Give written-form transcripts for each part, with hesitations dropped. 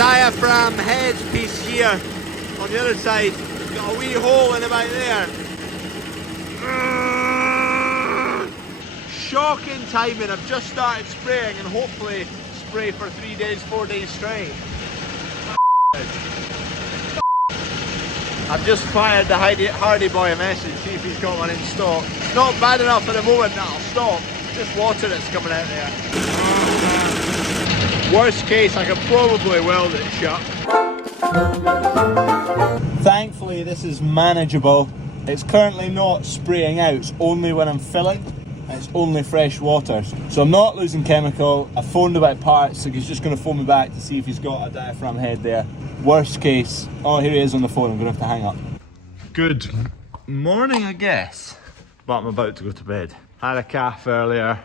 diaphragm head piece here on the other side. Got a wee hole in about there. Shocking timing. I've just started spraying and hopefully spray for 3 days, 4 days straight. I've just fired the Hardy Boy a message, see if he's got one in stock. It's not bad enough at the moment that I'll stop. Just water that's coming out there. Worst case, I could probably weld it shut. Thankfully, this is manageable. It's currently not spraying out, it's only when I'm filling, and it's only fresh water. So I'm not losing chemical. I phoned about parts, so he's just going to phone me back to see if he's got a diaphragm head there. Worst case, oh, here he is on the phone, I'm going to have to hang up. Good morning, I guess, but I'm about to go to bed. Had a calf earlier,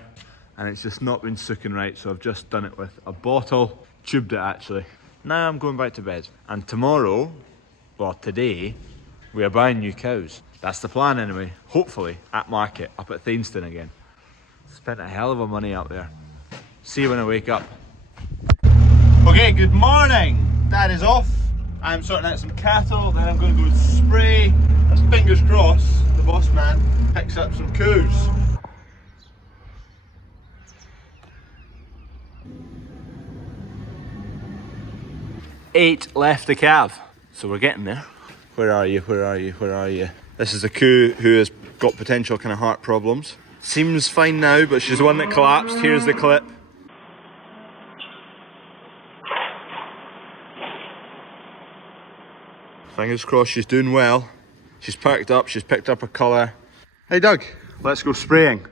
and it's just not been soaking right, so I've just done it with a bottle, tubed it actually. Now I'm going back to bed. And tomorrow, well today, we are buying new cows. That's the plan anyway, hopefully, at market, up at Thainston again. Spent a hell of a money up there. See you when I wake up. Okay, good morning. Dad is off. I'm sorting out some cattle, then I'm going to go spray. As fingers crossed, the boss man picks up some cows. Eight left the calf, so we're getting there. Where are you? Where are you? Where are you? This is a cow who has got potential kind of heart problems. Seems fine now, but she's the one that collapsed. Here's the clip. Fingers crossed she's doing well. She's perked up, she's picked up her colour. Hey Doug, let's go spraying.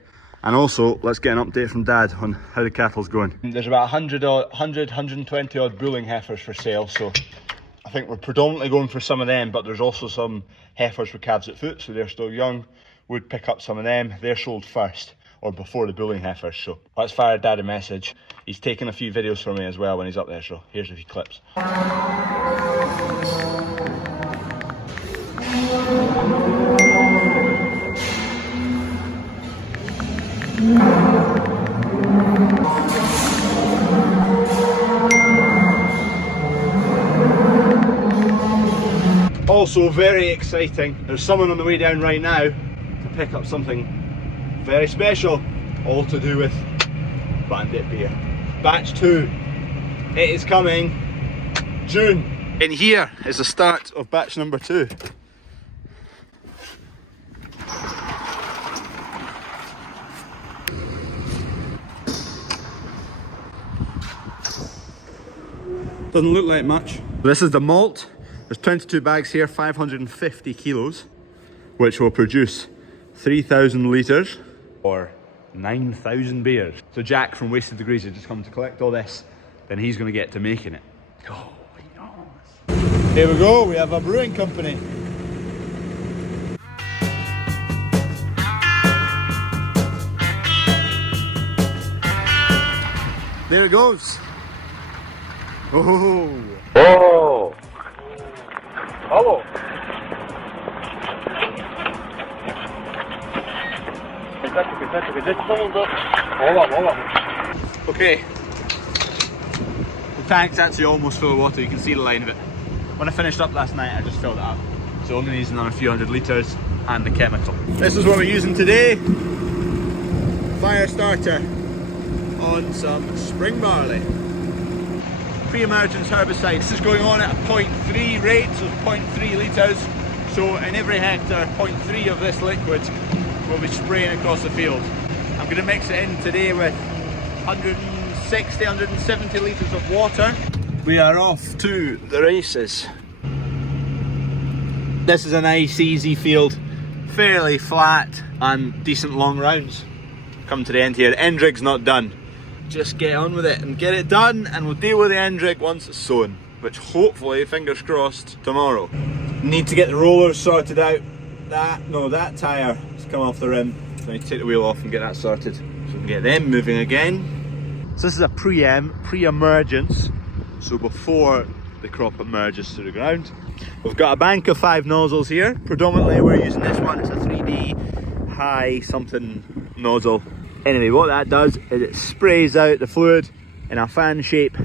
And also, let's get an update from Dad on how the cattle's going. There's about 120 odd bulling heifers for sale, so I think we're predominantly going for some of them, but there's also some heifers with calves at foot, so they're still young. Would pick up some of them. They're sold first, or before the bulling heifers, so let's fire Dad a message. He's taking a few videos for me as well when he's up there, so here's a few clips. Also very exciting, there's someone on the way down right now to pick up something very special, all to do with Bandit beer. Batch 2, it is coming June. In here is the start of batch number 2. Doesn't look like much. This is the malt. There's 22 bags here, 550 kilos, which will produce 3,000 litres or 9,000 beers. So Jack from Wasted Degrees has just come to collect all this, then he's going to get to making it. Oh, yes. Here we go, we have a brewing company. There it goes. Oh! Oh! Hello! Okay. The tank's actually almost full of water, you can see the line of it. When I finished up last night, I just filled it up. So only needs another few hundred litres and the chemical. This is what we're using today. Fire starter on some spring barley. Pre-emergence herbicide. This is going on at a 0.3 rate, so 0.3 litres. So in every hectare, 0.3 of this liquid will be spraying across the field. I'm going to mix it in today with 160, 170 litres of water. We are off to the races. This is a nice easy field, fairly flat and decent long rounds. Come to the end here, the end rig's not done. Just get on with it and get it done, and we'll deal with the end rig once it's sown, which hopefully, fingers crossed, tomorrow. Need to get the rollers sorted out. That tyre has come off the rim, so I need to take the wheel off and get that sorted so we can get them moving again. So this is a pre-emergence, so before the crop emerges to the ground. We've got a bank of 5 nozzles here. Predominantly we're using this one. It's a 3D high something nozzle. Anyway, what that does is it sprays out the fluid in a fan shape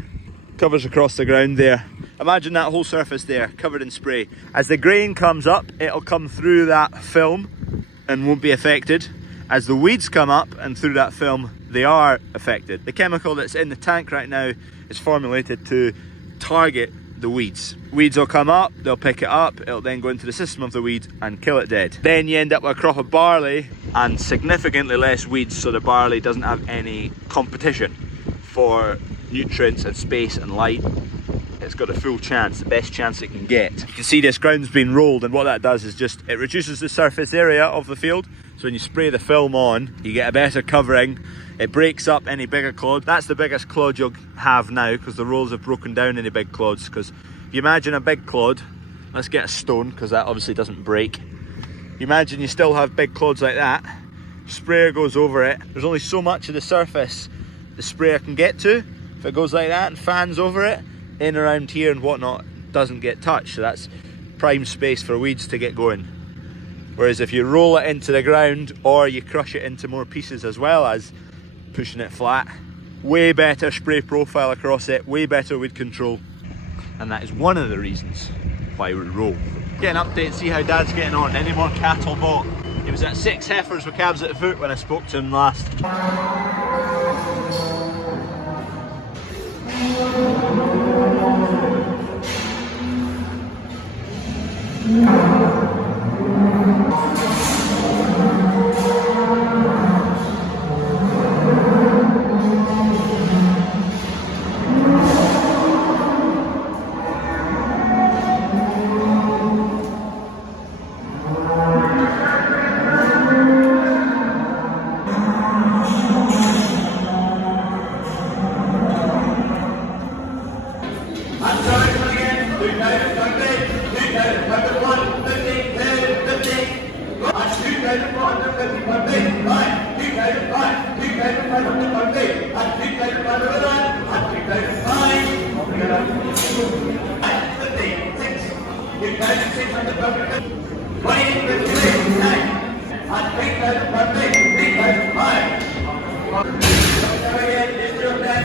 covers across the ground there. Imagine that whole surface there covered in spray. As the grain comes up, it'll come through that film and won't be affected. As the weeds come up and through that film, they are affected. The chemical that's in the tank right now is formulated to target the weeds. Weeds will come up, they'll pick it up, it'll then go into the system of the weed and kill it dead. Then you end up with a crop of barley and significantly less weeds, so the barley doesn't have any competition for nutrients and space and light. It's got a full chance, the best chance it can get. You can see this ground's been rolled, and what that does is just, it reduces the surface area of the field. So when you spray the film on, you get a better covering. It breaks up any bigger clod. That's the biggest clod you'll have now, because the rolls have broken down any big clods. Because if you imagine a big clod, let's get a stone, because that obviously doesn't break. You imagine you still have big clods like that. Sprayer goes over it. There's only so much of the surface the sprayer can get to. If it goes like that and fans over it, in around here and whatnot doesn't get touched. So that's prime space for weeds to get going. Whereas if you roll it into the ground, or you crush it into more pieces as well as pushing it flat, way better spray profile across it, way better weed control. And that is one of the reasons why we roll. Get an update, see how Dad's getting on. Any more cattle bought? He was at 6 heifers with calves at the foot when I spoke to him last.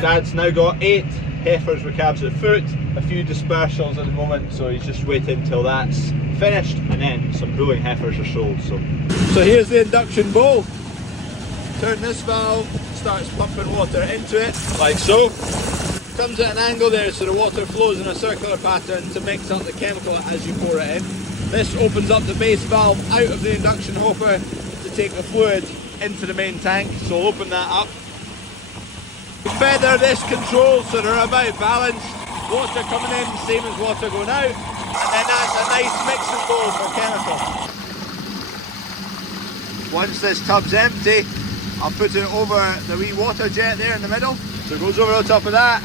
Dad's now got 8 heifers with calves at foot, a few dispersals at the moment, so he's just waiting until that's finished, and then some bulling heifers are sold. So here's the induction bowl. Turn this valve, starts pumping water into it, like so. Comes at an angle there, so the water flows in a circular pattern to mix up the chemical as you pour it in. This opens up the base valve out of the induction hopper to take the fluid into the main tank, so we'll open that up. Feather this control so they're about balanced. Water coming in, same as water going out. And then that's a nice mixing bowl for chemical. Once this tub's empty, I'll put it over the wee water jet there in the middle. So it goes over the top of that.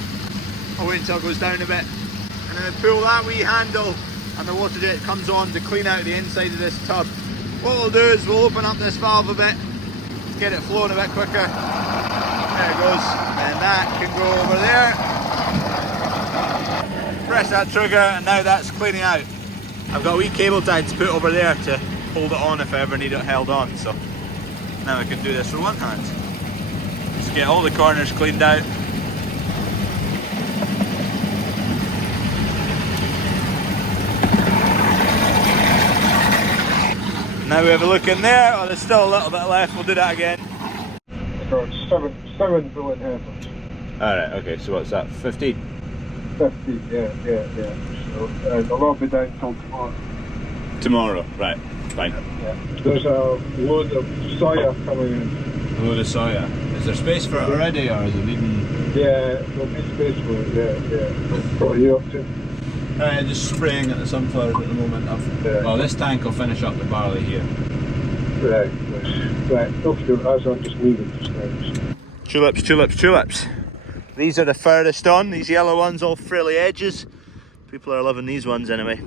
I'll wait until it goes down a bit. And then I pull that wee handle and the water jet comes on to clean out the inside of this tub. What we'll do is we'll open up this valve a bit, get it flowing a bit quicker. There it goes, and that can go over there. Press that trigger and now that's cleaning out. I've got a wee cable tie to put over there to hold it on if I ever need it held on, so now I can do this with one hand. Just get all the corners cleaned out. Now we have a look in there. Oh, there's still a little bit left, we'll do that again. Got seven bullet heifers. Alright, okay, so what's that, 15? 50, yeah. So, they'll all be down till tomorrow. Tomorrow, right, fine. Yeah. There's a load of soya coming in. A load of soya. Is there space for it already, or is it needing... Yeah, there'll be space for it, yeah. What are you up to? Just spraying at the sunflowers at the moment. Well, this tank will finish up the barley here. Right, okay, I'm just leaving just now. Tulips. These are the furthest on, these yellow ones, all frilly edges. People are loving these ones anyway.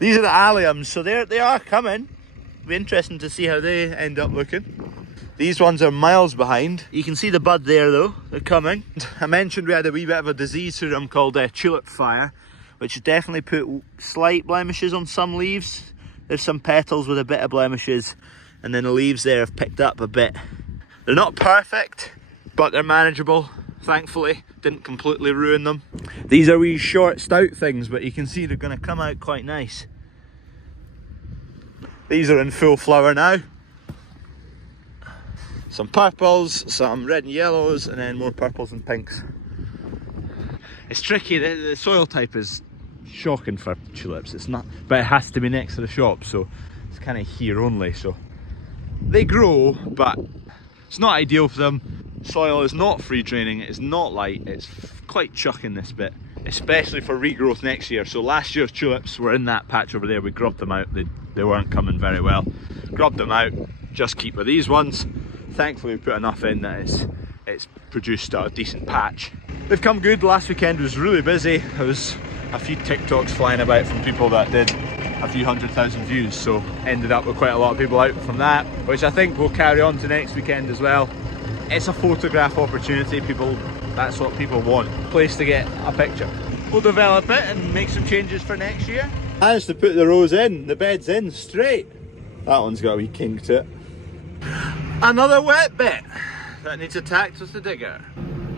These are the alliums, so they are coming. It'll be interesting to see how they end up looking. These ones are miles behind. You can see the bud there though, they're coming. I mentioned we had a wee bit of a disease through them called tulip fire, which definitely put slight blemishes on some leaves. There's some petals with a bit of blemishes, and then the leaves there have picked up a bit. They're not perfect, but they're manageable. thankfully. Didn't completely ruin them. These are wee short stout things, but you can see they're going to come out quite nice. These are in full flower now. Some purples, some red and yellows, and then more purples and pinks. It's tricky, the soil type is shocking for tulips. It's not, but it has to be next to the shop, so it's kind of here only. So they grow, but it's not ideal for them. Soil is not free draining, it's not light, it's quite chucking this bit, especially for regrowth next year. So last year's tulips were in that patch over there, we grubbed them out, they weren't coming very well. Grubbed them out, just keep with these ones. Thankfully we put enough in that it's produced a decent patch. They've come good. Last weekend was really busy. There was a few TikToks flying about from people that did a few 100,000 views, so ended up with quite a lot of people out from that, which I think will carry on to next weekend as well. It's a photograph opportunity, that's what people want, place to get a picture. We'll develop it and make some changes for next year. Managed to put the rows in, the bed's in straight. That one's got a wee kink to it. Another wet bit that needs attacked with the digger.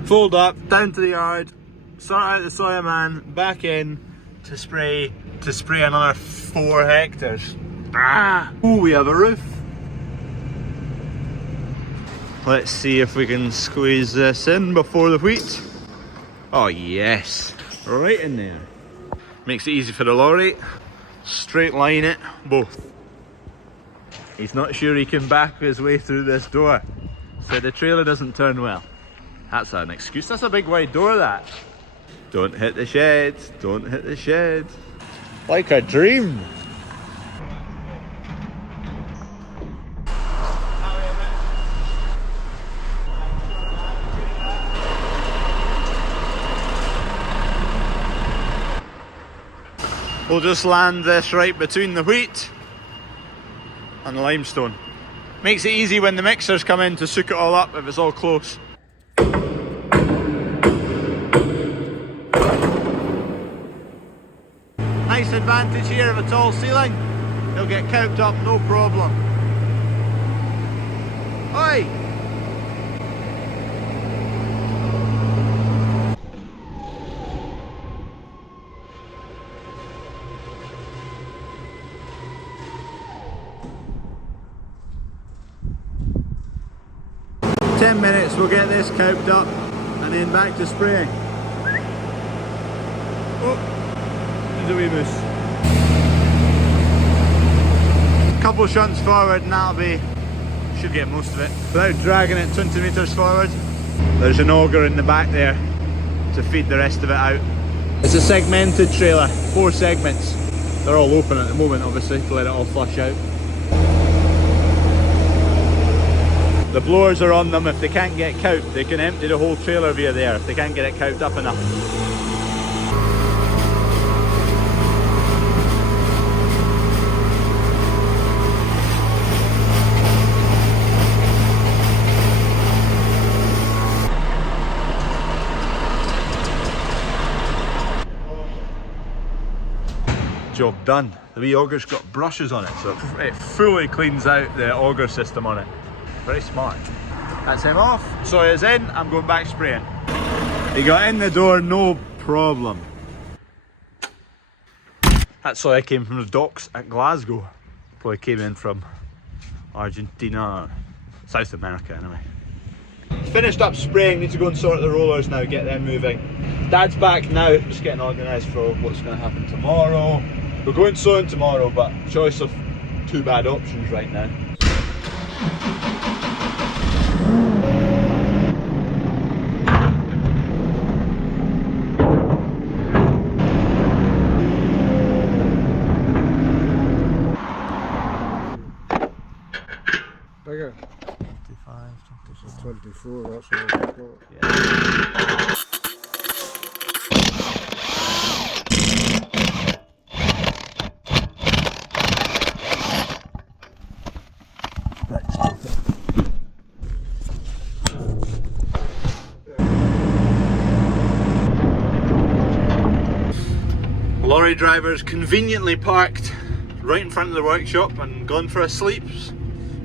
Fold up, down to the yard, sort out the soya man, back in to spray another 4 hectares. Oh, we have a roof. Let's see if we can squeeze this in before the wheat. Oh yes, right in there. Makes it easy for the lorry. Straight line it, both. He's not sure he can back his way through this door, so the trailer doesn't turn well. That's an excuse, that's a big wide door that. Don't hit the shed, don't hit the shed. Like a dream. We'll just land this right between the wheat and the limestone. Makes it easy when the mixers come in to soak it all up if it's all close. Nice advantage here of a tall ceiling. He'll get cowed up, no problem. Oi! Minutes, we'll get this cowed up and then back to spraying. Oh, there's a wee moose. Couple shunts forward and that'll be, should get most of it. Without dragging it 20 metres forward. There's an auger in the back there to feed the rest of it out. It's a segmented trailer, 4 segments. They're all open at the moment obviously to let it all flush out. The blowers are on them. If they can't get cowed, they can empty the whole trailer via there if they can't get it cowed up enough. Job done. The wee auger's got brushes on it, so it fully cleans out the auger system on it. Very smart. That's him off. Soya's in, I'm going back spraying. He got in the door, no problem. That soya came from the docks at Glasgow. Probably came in from Argentina, South America anyway. Finished up spraying, need to go and sort the rollers now, get them moving. Dad's back now, just getting organised for what's going to happen tomorrow. We're going sowing tomorrow, but choice of 2 bad options right now. Bigger. 25, 26. 24, that's what I've got. Yeah. Lorry driver's conveniently parked right in front of the workshop and gone for a sleep.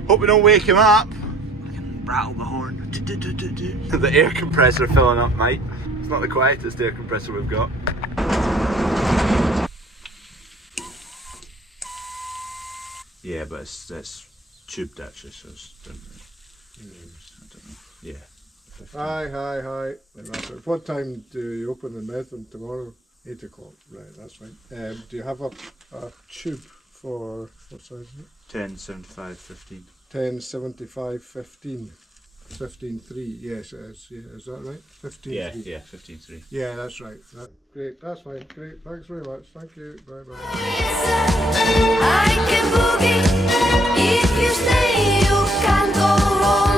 Hope we don't wake him up. I can rattle the horn. The air compressor filling up, mate. It's not the quietest air compressor we've got. Yeah, but it's tubed actually, so it's I don't know. Yeah. 15. Hi. What time do you open the method tomorrow? 8 o'clock. Right, that's fine. Do you have a tube for what size is it? 10, 75, 15. 10, 75, 15. 15.3, yes it is. Yeah, is that right? 15.3. Yeah, 15.3. Yeah, that's right. Great, that's fine. Great, thanks very much. Thank you. Bye bye. I can boogie if you stay, you can't go wrong.